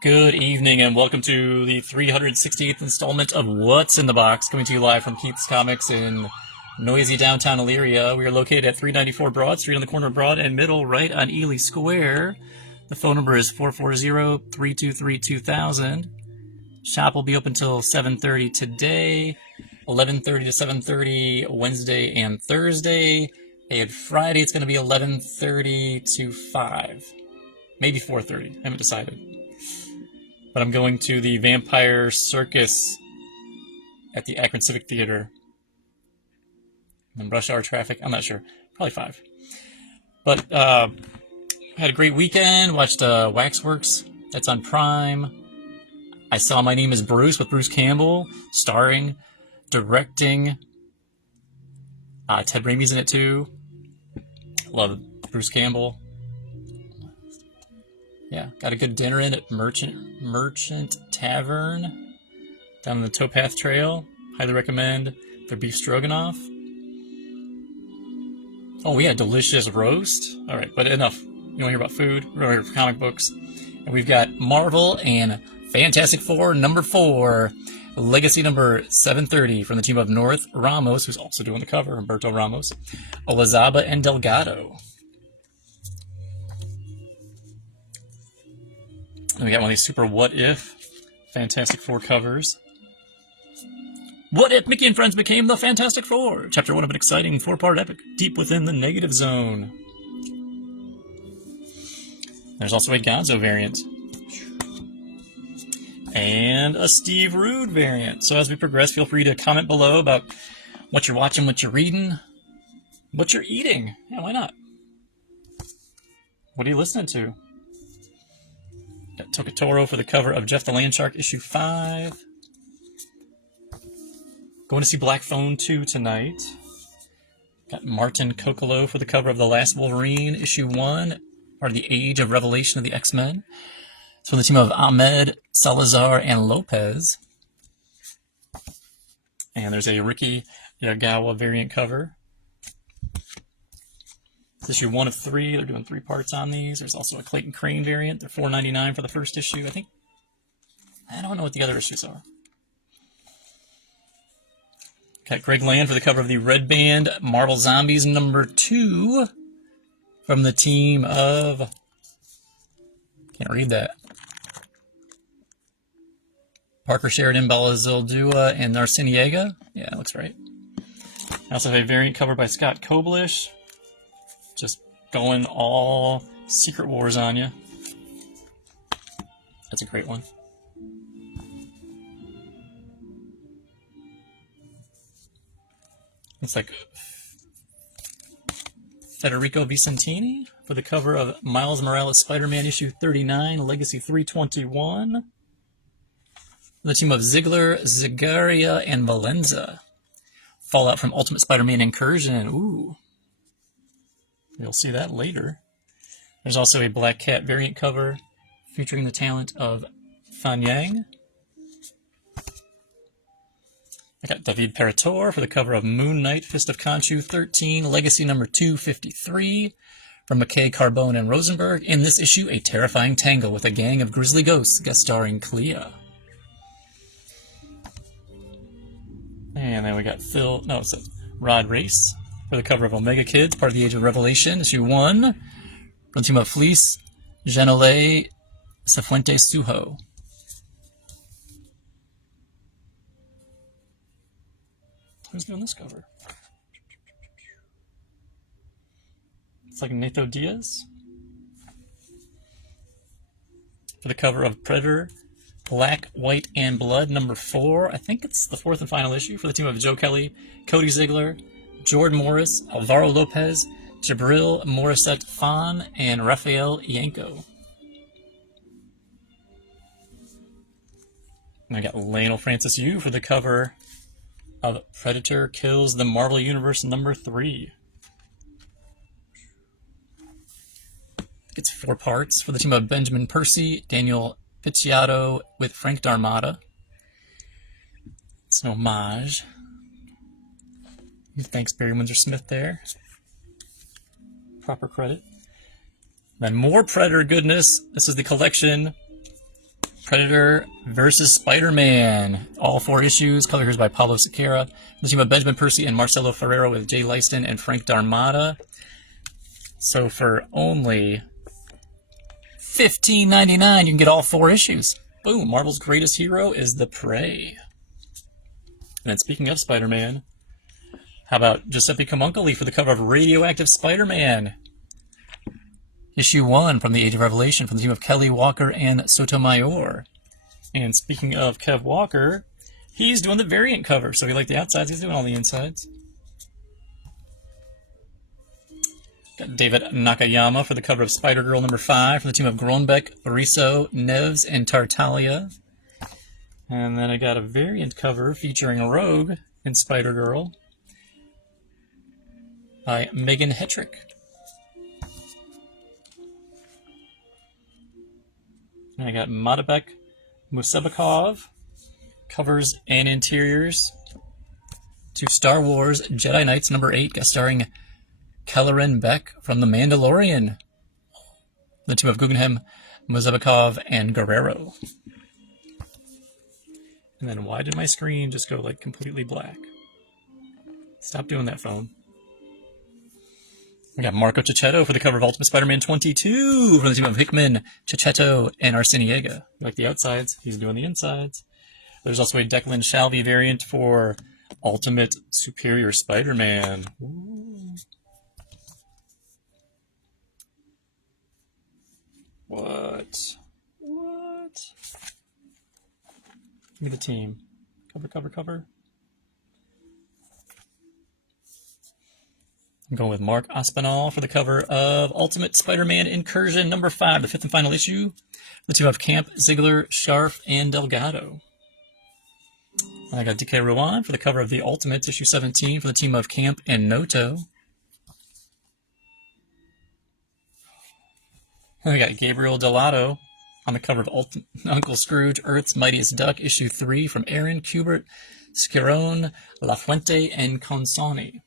Good evening and welcome to the 368th installment of What's in the Box, coming to you live from Keith's Comics in noisy downtown Elyria. We are located at 394 Broad Street on the corner of Broad and Middle, right on Ely Square. The phone number is 440-323-2000. Shop will be open until 7:30 today, 11:30 to 7:30 Wednesday and Thursday, and Friday it's going to be 11:30 to 5. Maybe 4:30. I haven't decided. But I'm going to the Vampire Circus at the Akron Civic Theater. And rush hour traffic, I'm not sure. Probably 5. But had a great weekend. Watched Waxworks. That's on Prime. I saw My Name is Bruce with Bruce Campbell, starring, directing. Ted Raimi's in it too. Love Bruce Campbell. Yeah, got a good dinner in at Merchant Tavern down on the Towpath Trail. Highly recommend their beef stroganoff. Oh, we had a delicious roast. All right, but enough. You want to hear about food? We're going to hear comic books. And we've got Marvel and Fantastic Four number 4, Legacy number 730 from the team of North Ramos, who's also doing the cover, Humberto Ramos, Olazaba, and Delgado. And we got one of these super What If Fantastic Four covers. What if Mickey and Friends became the Fantastic Four? Chapter 1 of an exciting 4-part epic, deep within the negative zone. There's also a Gonzo variant. And a Steve Rude variant. So as we progress, feel free to comment below about what you're watching, what you're reading, what you're eating. Yeah, why not? What are you listening to? Got Tokotoro for the cover of Jeff the Landshark, issue 5. Going to see Black Phone 2 tonight. Got Martin Kokolo for the cover of The Last Wolverine, issue 1, part of the Age of Revelation of the X-Men. It's from the team of Ahmed, Salazar, and Lopez. And there's a Ricky Yagawa variant cover. It's issue 1 of 3. They're doing 3 parts on these. There's also a Clayton Crane variant. They're $4.99 for the first issue. I don't know what the other issues are. Got Greg Land for the cover of the Red Band Marvel Zombies number 2 from the team of... Can't read that. Parker Sheridan, Bala Zildua, and Narciniega. Yeah, that looks right. I also have a variant cover by Scott Koblish. Just going all Secret Wars on you. That's a great one. Looks like Federico Vicentini for the cover of Miles Morales Spider-Man issue 39, Legacy 321. The team of Ziegler, Zigaria, and Valenza. Fallout from Ultimate Spider-Man Incursion. Ooh. You'll see that later. There's also a Black Cat variant cover featuring the talent of Fan Yang. I got David Peritor for the cover of Moon Knight, Fist of Khonshu 13, Legacy number 253 from McKay, Carbone, and Rosenberg. In this issue, a terrifying tangle with a gang of grisly ghosts, guest starring Clea. And then we got Rod Race for the cover of Omega Kids, part of the Age of Revelation, issue 1, from the team of Fleece, Genole, Cifuentes, Suho. Who's doing this cover? It's like Natho Diaz. For the cover of Predator, Black, White, and Blood, number 4. I think it's the 4th and final issue for the team of Joe Kelly, Cody Ziegler, Jordan Morris, Alvaro Lopez, Jabril Morissette Fan, and Rafael Yanko. And I got Lionel Francis Yu for the cover of Predator Kills the Marvel Universe number 3. It's 4 parts for the team of Benjamin Percy, Daniel Picciotto with Frank Darmada. It's an homage. Thanks, Barry Windsor Smith there. Proper credit. Then more Predator goodness. This is the collection Predator versus Spider-Man. All 4 issues. Color here's by Pablo Sequeira. The team of Benjamin Percy and Marcelo Ferrero with Jay Leiston and Frank Darmada. So for only $15.99, you can get all 4 issues. Boom, Marvel's greatest hero is the Prey. And then speaking of Spider-Man, how about Giuseppe Camuncoli for the cover of Radioactive Spider-Man? Issue 1 from the Age of Revelation from the team of Kelly Walker and Sotomayor. And speaking of Kev Walker, he's doing the variant cover. So if you like the outsides, he's doing all the insides. Got David Nakayama for the cover of Spider-Girl number 5 from the team of Groenbeck, Riso, Neves, and Tartaglia. And then I got a variant cover featuring Rogue and Spider-Girl by Megan Hetrick. And I got Madabek Musabakov, covers and interiors to Star Wars Jedi Knights number 8, starring Kelleran Beck from The Mandalorian. The team of Guggenheim, Musabakov, and Guerrero. And then why did my screen just go like completely black? Stop doing that, phone. We got Marco Cicchetto for the cover of Ultimate Spider-Man 22 from the team of Hickman, Cicchetto, and Arciniega. You like the outsides? He's doing the insides. There's also a Declan Shalvey variant for Ultimate Superior Spider-Man. Ooh. What? Give me the team. Cover. I'm going with Mark Aspinall for the cover of Ultimate Spider-Man Incursion number 5, the 5th and final issue. The team of Camp, Ziegler, Scharf, and Delgado. I got DK Rowan for the cover of The Ultimate, issue 17, for the team of Camp and Noto. And we got Gabriel Delato on the cover of Uncle Scrooge, Earth's Mightiest Duck, issue 3, from Aaron Kubert, Scarone, Lafuente, and Consoni.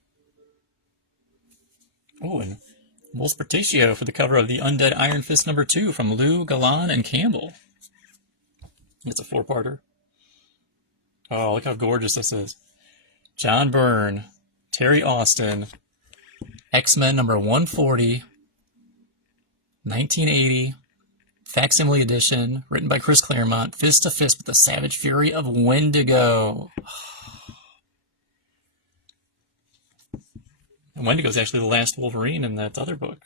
Oh, and Wolf Bertaccio for the cover of The Undead Iron Fist number 2 from Lou, Galan, and Campbell. It's a 4-parter. Oh, look how gorgeous this is. John Byrne, Terry Austin, X-Men number 140, 1980, facsimile edition, written by Chris Claremont, fist to fist with the savage fury of Wendigo. And Wendigo's actually the last Wolverine in that other book.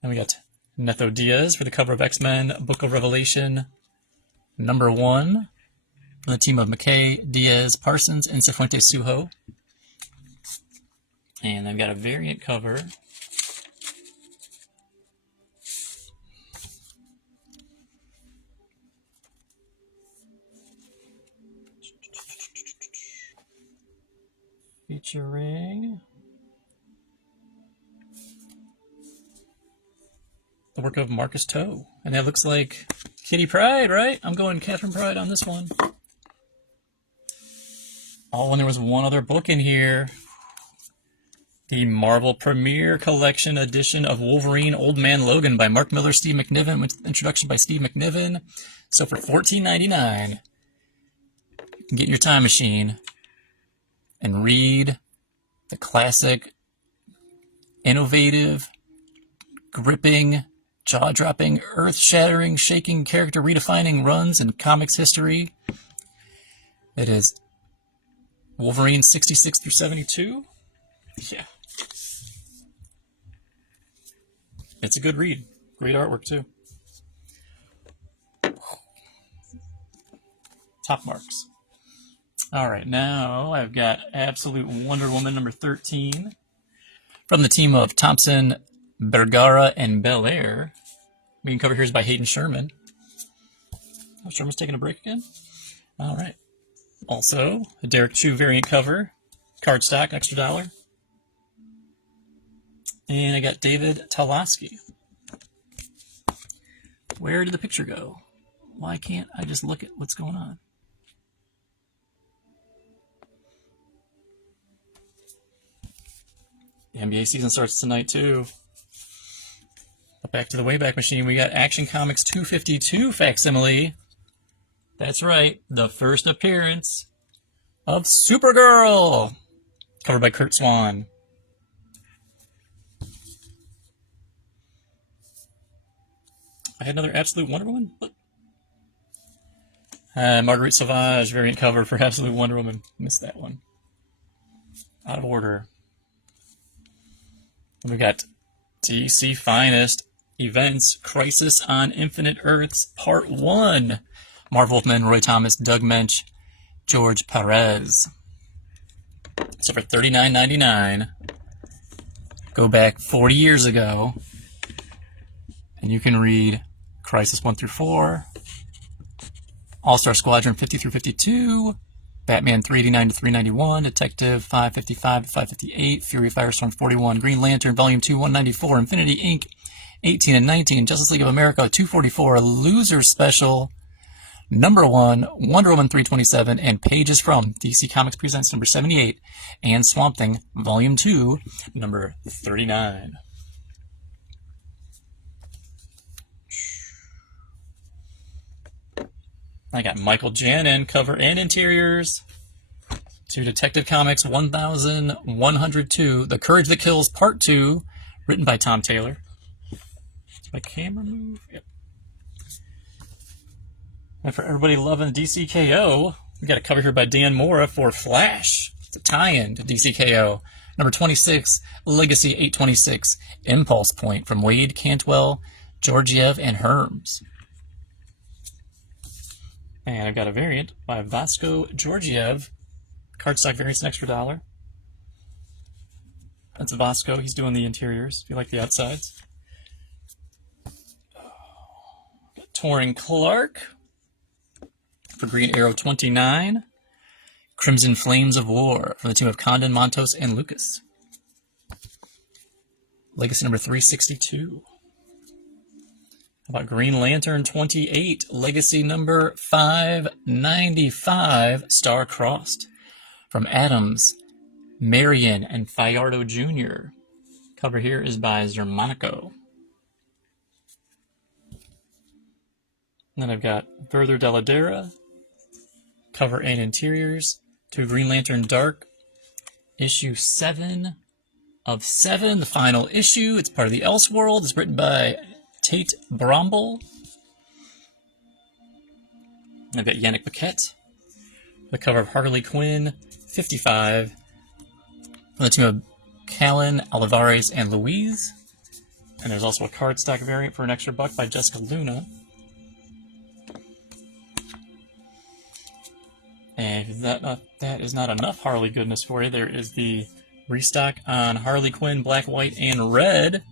And we got Netho Diaz for the cover of X-Men Book of Revelation number 1, from the team of McKay, Diaz, Parsons, and Cifuentes Sujo. And I've got a variant cover featuring the work of Marcus Toe. And that looks like Kitty Pryde, right? I'm going Catherine Pryde on this one. Oh, and there was one other book in here. The Marvel Premiere Collection edition of Wolverine Old Man Logan by Mark Miller, Steve McNiven, with introduction by Steve McNiven. So for $14.99, you can get in your time machine and read the classic, innovative, gripping, jaw-dropping, earth-shattering, shaking, character-redefining runs in comics history. It is Wolverine 66 through 72. Yeah. It's a good read. Great artwork, too. Top marks. All right, now I've got Absolute Wonder Woman number 13 from the team of Thompson, Bergara, and Belair. Being covered here is by Hayden Sherman. Oh, Sherman's taking a break again? All right. Also, a Derek Chu variant cover, cardstock, extra $1. And I got David Talaski. Where did the picture go? Why can't I just look at what's going on? The NBA season starts tonight, too. But back to the Wayback Machine, we got Action Comics 252 facsimile. That's right, the first appearance of Supergirl, covered by Curt Swan. I had another Absolute Wonder Woman? What? Marguerite Sauvage variant cover for Absolute Wonder Woman. Missed that one. Out of order. We got DC Finest Events Crisis on Infinite Earths Part 1. Marv Wolfman, Roy Thomas, Doug Mensch, George Perez. So for $39.99, go back 40 years ago, and you can read Crisis 1 through 4, All-Star Squadron 50 through 52, Batman 389 to 391, Detective 555 to 558, Fury Firestorm 41, Green Lantern Volume 2 194, Infinity Inc. 18 and 19, Justice League of America 244, Loser Special number 1, Wonder Woman 327, and Pages from DC Comics Presents number 78, and Swamp Thing Volume 2 number 39. I got Michael Janin cover and interiors to Detective Comics 1102, The Courage That Kills Part 2, written by Tom Taylor. Does my camera move? Yep. And for everybody loving DCKO, we got a cover here by Dan Mora for Flash. It's a tie-in to DCKO. Number 26, Legacy 826, Impulse Point from Wade, Cantwell, Georgiev, and Herms. And I've got a variant by Vasco Georgiev. Cardstock variant's an extra $1. That's Vasco. He's doing the interiors, if you like the outsides. Got Torrin Clark for Green Arrow 29. Crimson Flames of War from the team of Condon, Montos, and Lucas. Legacy number 362. How about Green Lantern 28, Legacy number 595, Star Crossed, from Adams, Marion, and Fajardo Jr. Cover here is by Zermanico. And then I've got Further Deladera, cover and interiors, to Green Lantern Dark, issue 7 of 7, the final issue. It's part of the Elseworld. It's written by Tate Bromble. And I've got Yannick Paquette, the cover of Harley Quinn 55, from the team of Callan, Olivares, and Louise. And there's also a cardstock variant for an extra $1 by Jessica Luna. And if that is not enough Harley goodness for you, there is the restock on Harley Quinn Black, White, and Red.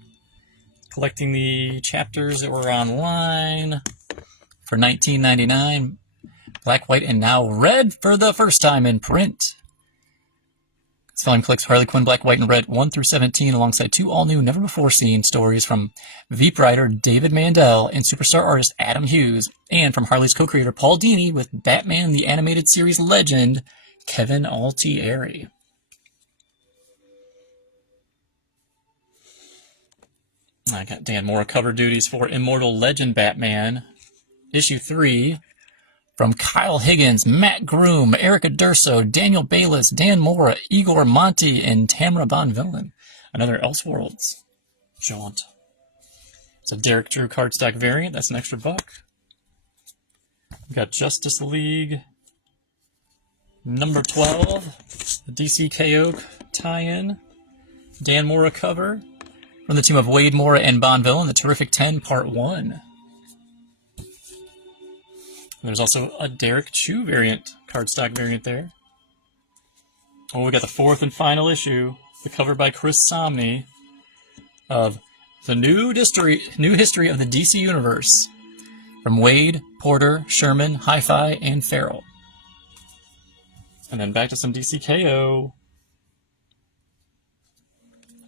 Collecting the chapters that were online for $19.99. Black, White, and now Red for the first time in print. This volume collects Harley Quinn Black, White, and Red 1 through 17 alongside 2 all-new, never-before-seen stories from Veep writer David Mandel and superstar artist Adam Hughes, and from Harley's co-creator Paul Dini with Batman the Animated Series legend Kevin Altieri. I got Dan Mora cover duties for Immortal Legend Batman, issue 3, from Kyle Higgins, Matt Groom, Erica Durso, Daniel Bayliss, Dan Mora, Igor Monti, and Tamara Bonvillain. Another Elseworlds jaunt. It's a Derek Drew cardstock variant. That's an extra $1. We've got Justice League number 12, the DCKO tie-in, Dan Mora cover. From the team of Wade Mora and Bonvillain, the Terrific 10, Part 1. There's also a Derek Chu variant, cardstock variant there. Oh, we got the 4th and final issue, the cover by Chris Samnee, of the new history of the DC Universe, from Wade, Porter, Sherman, Hi-Fi, and Farrell. And then back to some DCKO.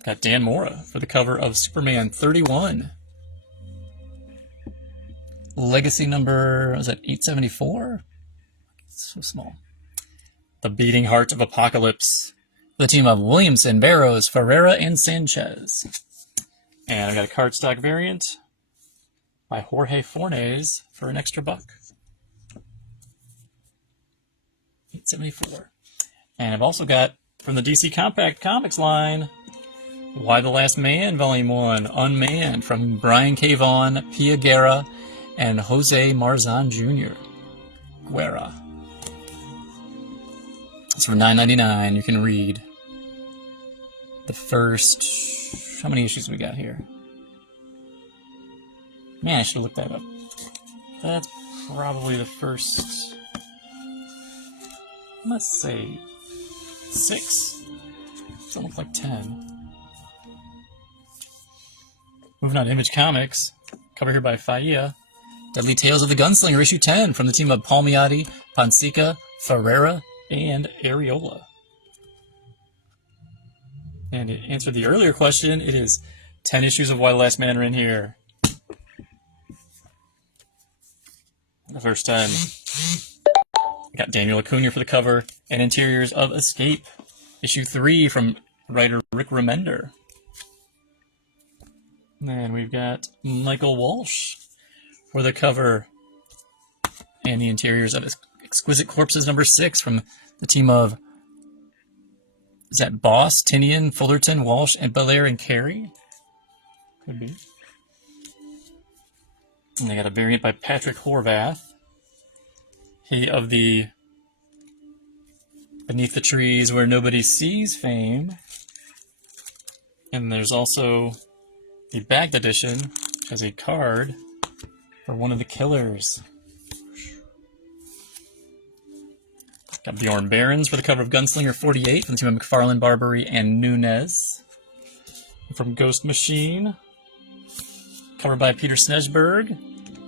Got Dan Mora for the cover of Superman 31. Legacy number, was that 874? It's so small. The Beating Heart of Apocalypse. The team of Williamson, Barrows, Ferreira, and Sanchez. And I got a cardstock variant by Jorge Fornes for an extra $1. $8.74. And I've also got from the DC Compact Comics line, Y the Last Man, Volume 1, Unmanned, from Brian K. Vaughan, Pia Guerra, and Jose Marzan Jr. Guerra. It's for $9.99. You can read the first... How many issues we got here? Man, I should have looked that up. That's probably the first... Let's say 6. Doesn't look like 10. Moving on to Image Comics. Cover here by Faia. Deadly Tales of the Gunslinger, issue 10, from the team of Palmiotti, Ponsica, Ferreira, and Areola. And to answer the earlier question, it is 10 issues of Y the Last Man are in here. The first 10. We got Daniel Acuna for the cover, and interiors of Escape, issue 3, from writer Rick Remender. And we've got Michael Walsh for the cover, and the interiors of Exquisite Corpses number 6, from the team of, is that Boss, Tinian, Fullerton, Walsh, and Belair and Carey? Could be. And they got a variant by Patrick Horvath. He of the Beneath the Trees Where Nobody Sees fame. And there's also the bagged edition, which has a card for one of the killers. Got Bjorn Barons for the cover of Gunslinger 48 from the team of McFarlane, Barbary, and Nunez. From Ghost Machine, covered by Peter Snesberg,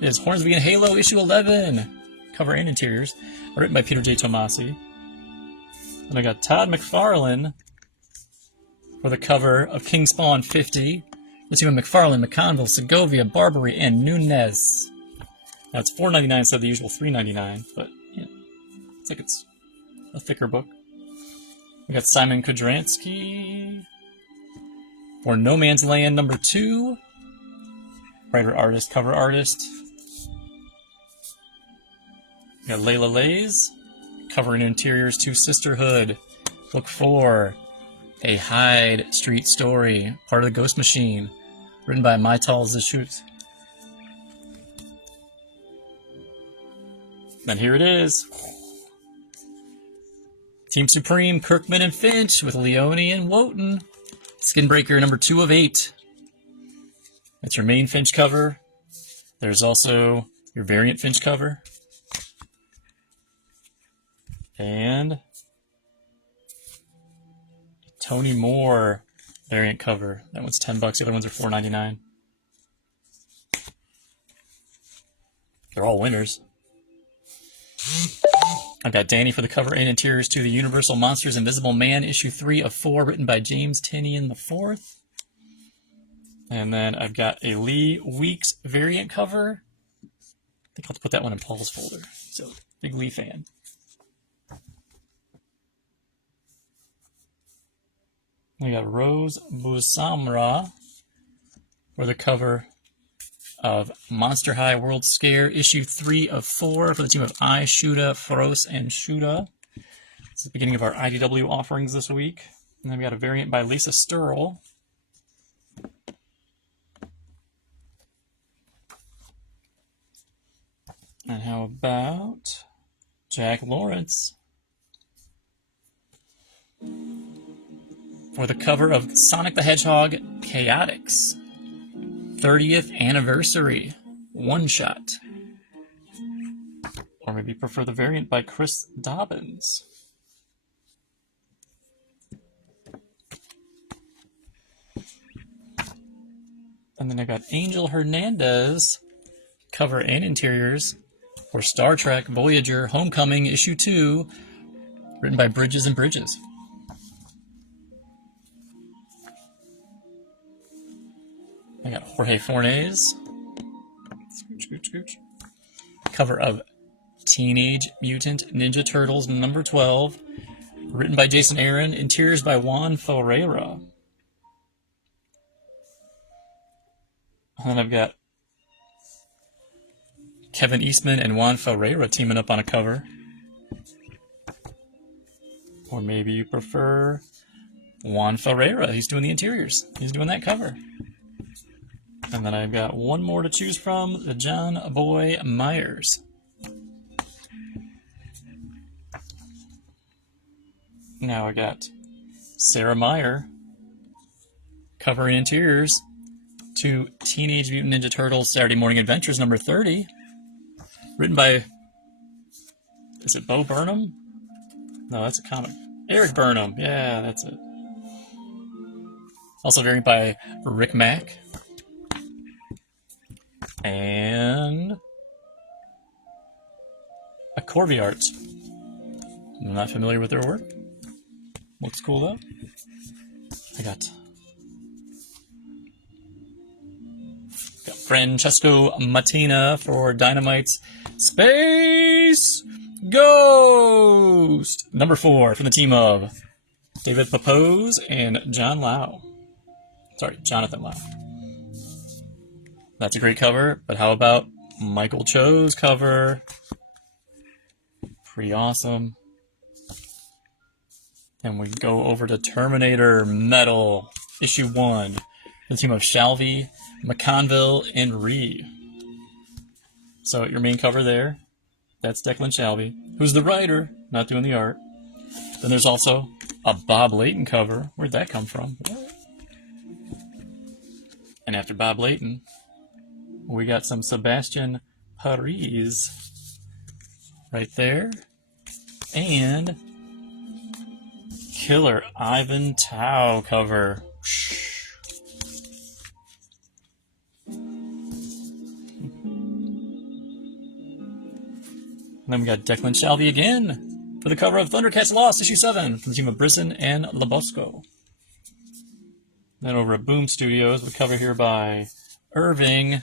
is Hornsby and Halo issue 11. Cover and interiors are written by Peter J. Tomasi. And I got Todd McFarlane for the cover of King Spawn 50. The team of McFarlane, McConville, Segovia, Barbary, and Nunez. Now it's $4.99 instead of the usual $3.99, but yeah, it's like it's a thicker book. We got Simon Kudransky for No Man's Land number 2. Writer, artist, cover artist. We got Layla Lays, cover and interiors to Sisterhood. Book 4, A Hyde Street Story, part of the Ghost Machine, written by Maital Zashut. Then here it is. Team Supreme, Kirkman and Finch, with Leone and Wotan. Skinbreaker number 2 of 8. That's your main Finch cover. There's also your variant Finch cover. And Tony Moore variant cover. That one's $10. The other ones are $4.99. They're all winners. I've got Danny for the cover and interiors to the Universal Monsters Invisible Man, issue 3 of 4, written by James Tynion IV. And then I've got a Lee Weeks variant cover. I think I'll have to put that one in Paul's folder. So, big Lee fan. We got Rose Busamra for the cover of Monster High World Scare, issue 3 of 4, for the team of I, Shuda, Feroz, and Shuda. It's the beginning of our IDW offerings this week. And then we got a variant by Lisa Sturl. And how about Jack Lawrence for the cover of Sonic the Hedgehog Chaotix 30th Anniversary one-shot. Or maybe you prefer the variant by Chris Dobbins. And then I got Angel Hernandez cover and interiors for Star Trek Voyager Homecoming issue 2, written by Bridges and Bridges. I got Jorge Fornes, cover of Teenage Mutant Ninja Turtles number 12, written by Jason Aaron, interiors by Juan Ferreira. And then I've got Kevin Eastman and Juan Ferreira teaming up on a cover. Or maybe you prefer Juan Ferreira. He's doing the interiors. He's doing that cover. And then I've got one more to choose from, the John Boy Myers. Now I got Sarah Meyer covering interiors to Teenage Mutant Ninja Turtles Saturday Morning Adventures number 30. Written by, is it Bo Burnham? No, that's a comic. Eric Burnham. Yeah, that's it. Also variant by Rick Mack. And a Corby art. I'm not familiar with their work. Looks cool though. I got Francesco Mattina for Dynamite's Space Ghost! Number 4 from the team of David Papose and John Lau. Sorry, Jonathan Lau. That's a great cover, but how about Michael Cho's cover? Pretty awesome. And we go over to Terminator Metal, issue 1. The team of Shalvey, McConville, and Ree. So your main cover there, that's Declan Shalvey, who's the writer, not doing the art. Then there's also a Bob Layton cover. Where'd that come from? And after Bob Layton, we got some Sebastian Paris right there. And killer Ivan Tao cover. And then we got Declan Shalvey again for the cover of Thundercats Lost, issue 7, from the team of Brisson and Labosco. Then over at Boom Studios, the cover here by Irving.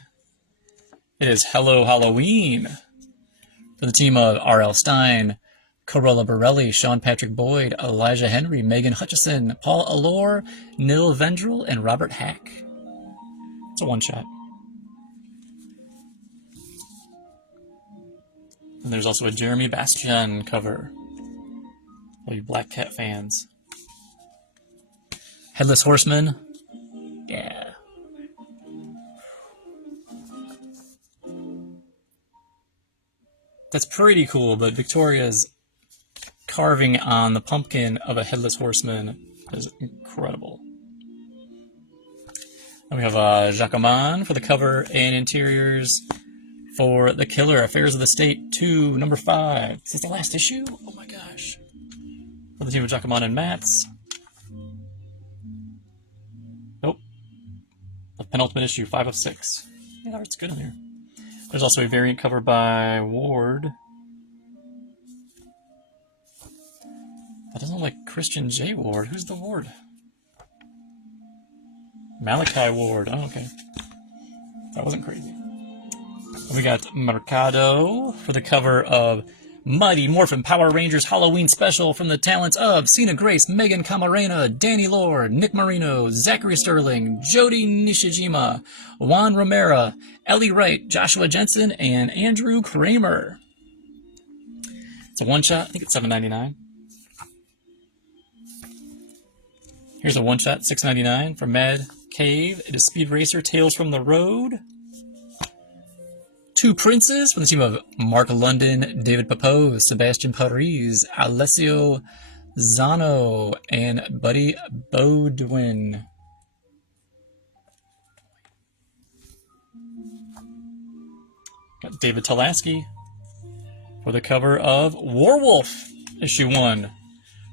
It is Hello Halloween for the team of R.L. Stein, Corolla Borelli, Sean Patrick Boyd, Elijah Henry, Megan Hutchison, Paul Allure, Nil Vendrell, and Robert Hack. It's a one-shot. And there's also a Jeremy Bastian cover. All you Black Cat fans. Headless Horseman. Yeah. That's pretty cool, but Victoria's carving on the pumpkin of a Headless Horseman is incredible. And we have Jacquemin for the cover and interiors for The Killer, Affairs of the State 2, number 5. Is this the last issue? Oh my gosh. For the team of Jacquemin and Mats. Nope. The penultimate issue, 5 of 6. Yeah, the art's good in here. There's also a variant cover by Ward. That doesn't look like Christian J. Ward. Who's the Ward? Malachi Ward. Oh, okay. That wasn't crazy. And we got Mercado for the cover of Mighty Morphin Power Rangers Halloween Special from the talents of Cena Grace, Megan Camarena, Danny Lord, Nick Marino, Zachary Sterling, Jody Nishijima, Juan Romero, Ellie Wright, Joshua Jensen, and Andrew Kramer. It's a one-shot. I think it's $7.99. Here's a one-shot, $6.99 from Mad Cave. It is Speed Racer Tales from the Road. Two Princes from the team of Mark London, David Papose, Sebastian Paris, Alessio Zano, and Buddy Bodwin. Got David Talaski for the cover of Warwolf, issue 1,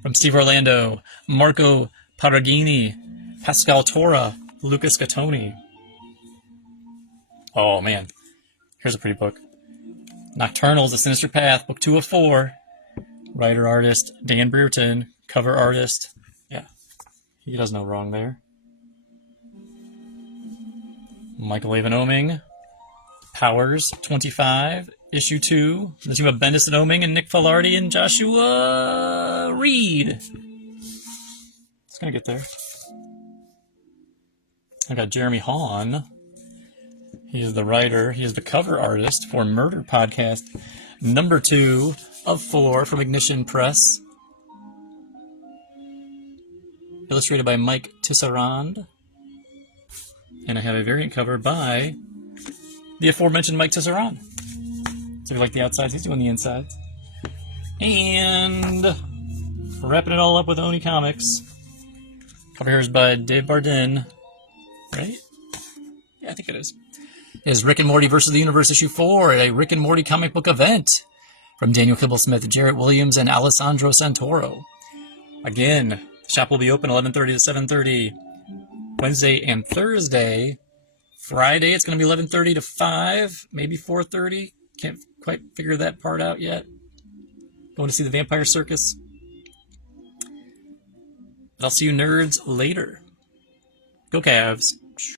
from Steve Orlando, Marco Paragini, Pascal Tora, Lucas Gattoni. Oh man. Here's a pretty book. Nocturnals, The Sinister Path, book 2 of 4. Writer, artist, Dan Brereton. Cover artist. Yeah, he does no wrong there. Michael Avon Oeming. Powers, 25, issue 2. The team of Bendis and Oeming and Nick Filardi and Joshua Reed. It's gonna get there. I got Jeremy Hawn He is the writer. He is the cover artist for Murder Podcast number 2 of 4 from Ignition Press. Illustrated by Mike Tisserand. And I have a variant cover by the aforementioned Mike Tisserand. So if you like the outsides, he's doing the insides. And wrapping it all up with Oni Comics. Cover here is by Dave Bardin. Right? Yeah, I think it is. Is Rick and Morty versus the Universe issue 4, a Rick and Morty comic book event from Daniel Kibblesmith, Jarrett Williams, and Alessandro Santoro. Again, the shop will be open 11:30 to 7:30 Wednesday and Thursday. Friday, it's going to be 11:30 to 5, maybe 4:30. Can't quite figure that part out yet. Going to see the Vampire Circus. But I'll see you nerds later. Go Cavs.